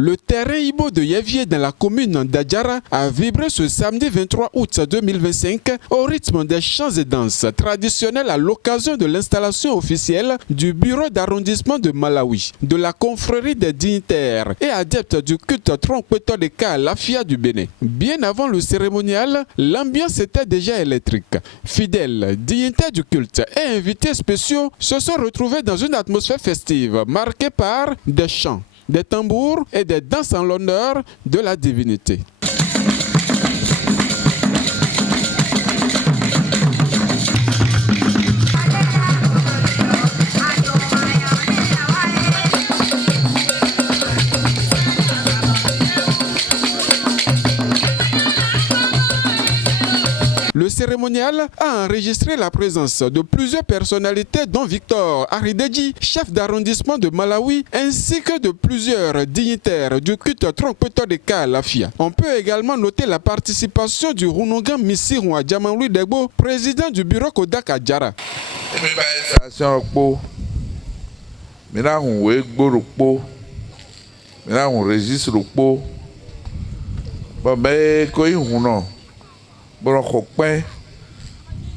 Le terrain Ibo de Yévié dans la commune d'Adjara a vibré ce samedi 23 août 2025 au rythme des chants et danses traditionnels à l'occasion de l'installation officielle du bureau d'arrondissement de Malawi, de la confrérie des dignitaires et adeptes du culte Tronkpetodeka à l'Afia du Bénin. Bien avant le cérémonial, l'ambiance était déjà électrique. Fidèles, dignitaires du culte et invités spéciaux se sont retrouvés dans une atmosphère festive marquée par des chants, des tambours et des danses en l'honneur de la divinité. Le cérémonial a enregistré la présence de plusieurs personnalités dont Victor Arideji, chef d'arrondissement de Malawi, ainsi que de plusieurs dignitaires du culte Tronkpetodeka à l'Afia. On peut également noter la participation du Runongan Missirou Adjamanlu Degbo, président du bureau Kodak Adjara. Bon,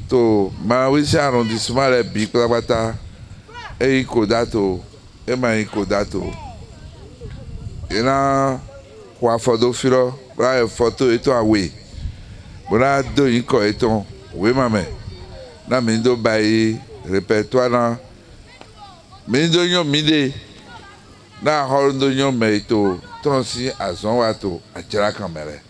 to Malawi arrondissement le biklabata e kodato e mai kodato ina kwa fodo firo la photo eto awe bona do iko eto we mame na mindo bai répertoire na mindo nyo mide na horondo nyo meito tonsi azon wato achira kamere.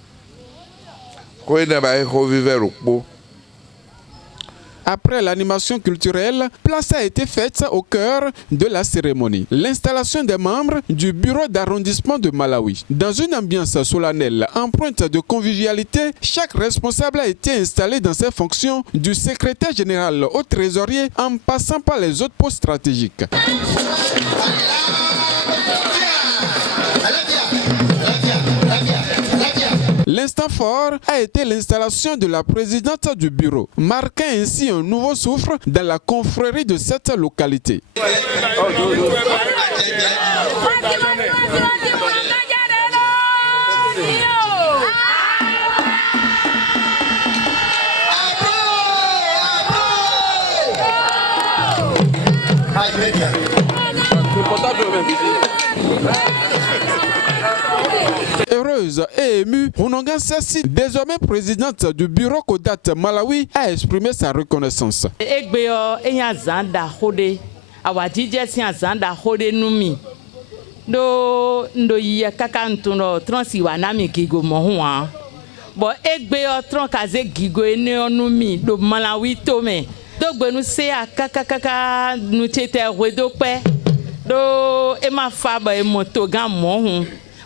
Après l'animation culturelle, place a été faite au cœur de la cérémonie. L'installation des membres du bureau d'arrondissement de Malawi. Dans une ambiance solennelle empreinte de convivialité, chaque responsable a été installé dans ses fonctions du secrétaire général au trésorier en passant par les autres postes stratégiques. L'instant fort a été l'installation de la présidente du bureau, marquant ainsi un nouveau souffle dans la confrérie de cette localité. Heureuse et émue, Runongan Sessi, désormais présidente du bureau Kodat Malawi, a exprimé sa reconnaissance.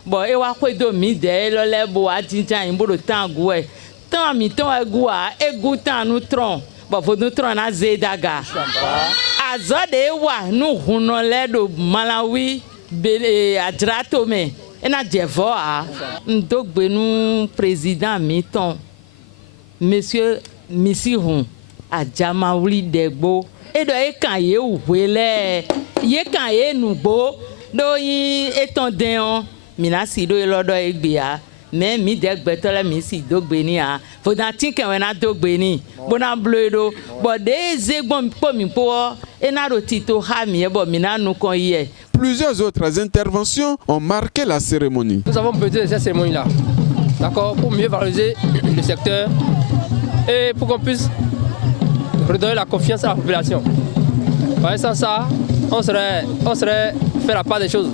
Bon, et wa ko do mi de lo le bo adinja imbo tangu e tan mi ton egua egutan nu tron bo fo nu tron na zedaga azode wa nu huno le do Malawi be adrato me ena jevo a ndogbe nu président mi ton monsieur Missirou Adjamanlu Degbo e do e kan ye uwele ye kan ye nugbo do yin eton den mina si do lodo egbia mais mi de gbetole mi si dogbeni a fodan tinke wena dogbeni bona bledo bo de zegbon po mi po ena ro tito ha mi e bo mina nu kon ye. Plusieurs autres interventions ont marqué la cérémonie. Nous avons besoin de cette cérémonie là, d'accord, pour mieux valoriser le secteur et pour qu'on puisse redonner la confiance à la population. Sans ça, on serait fait la part des choses.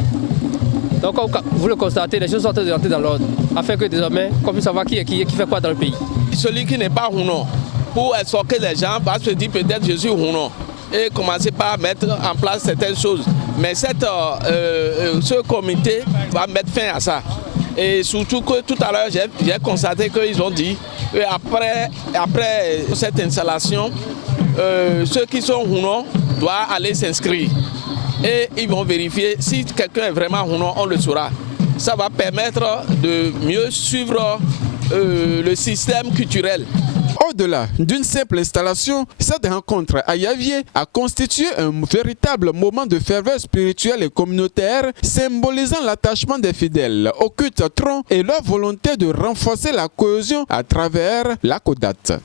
Donc, comme vous le constatez, les choses sont en train de rentrer dans l'ordre, afin que désormais, qu'on puisse savoir qui est qui fait quoi dans le pays. Celui qui n'est pas Rounon, pour escorter les gens, va se dire peut-être je suis Rounon et commencer par mettre en place certaines choses. Mais ce comité va mettre fin à ça. Et surtout que tout à l'heure, j'ai constaté qu'ils ont dit qu'après cette installation, ceux qui sont Rounon doivent aller s'inscrire. Et ils vont vérifier si quelqu'un est vraiment ou non, on le saura. Ça va permettre de mieux suivre le système culturel. Au-delà d'une simple installation, cette rencontre à Yavier a constitué un véritable moment de ferveur spirituelle et communautaire, symbolisant l'attachement des fidèles au culte tronc et leur volonté de renforcer la cohésion à travers la Kodate.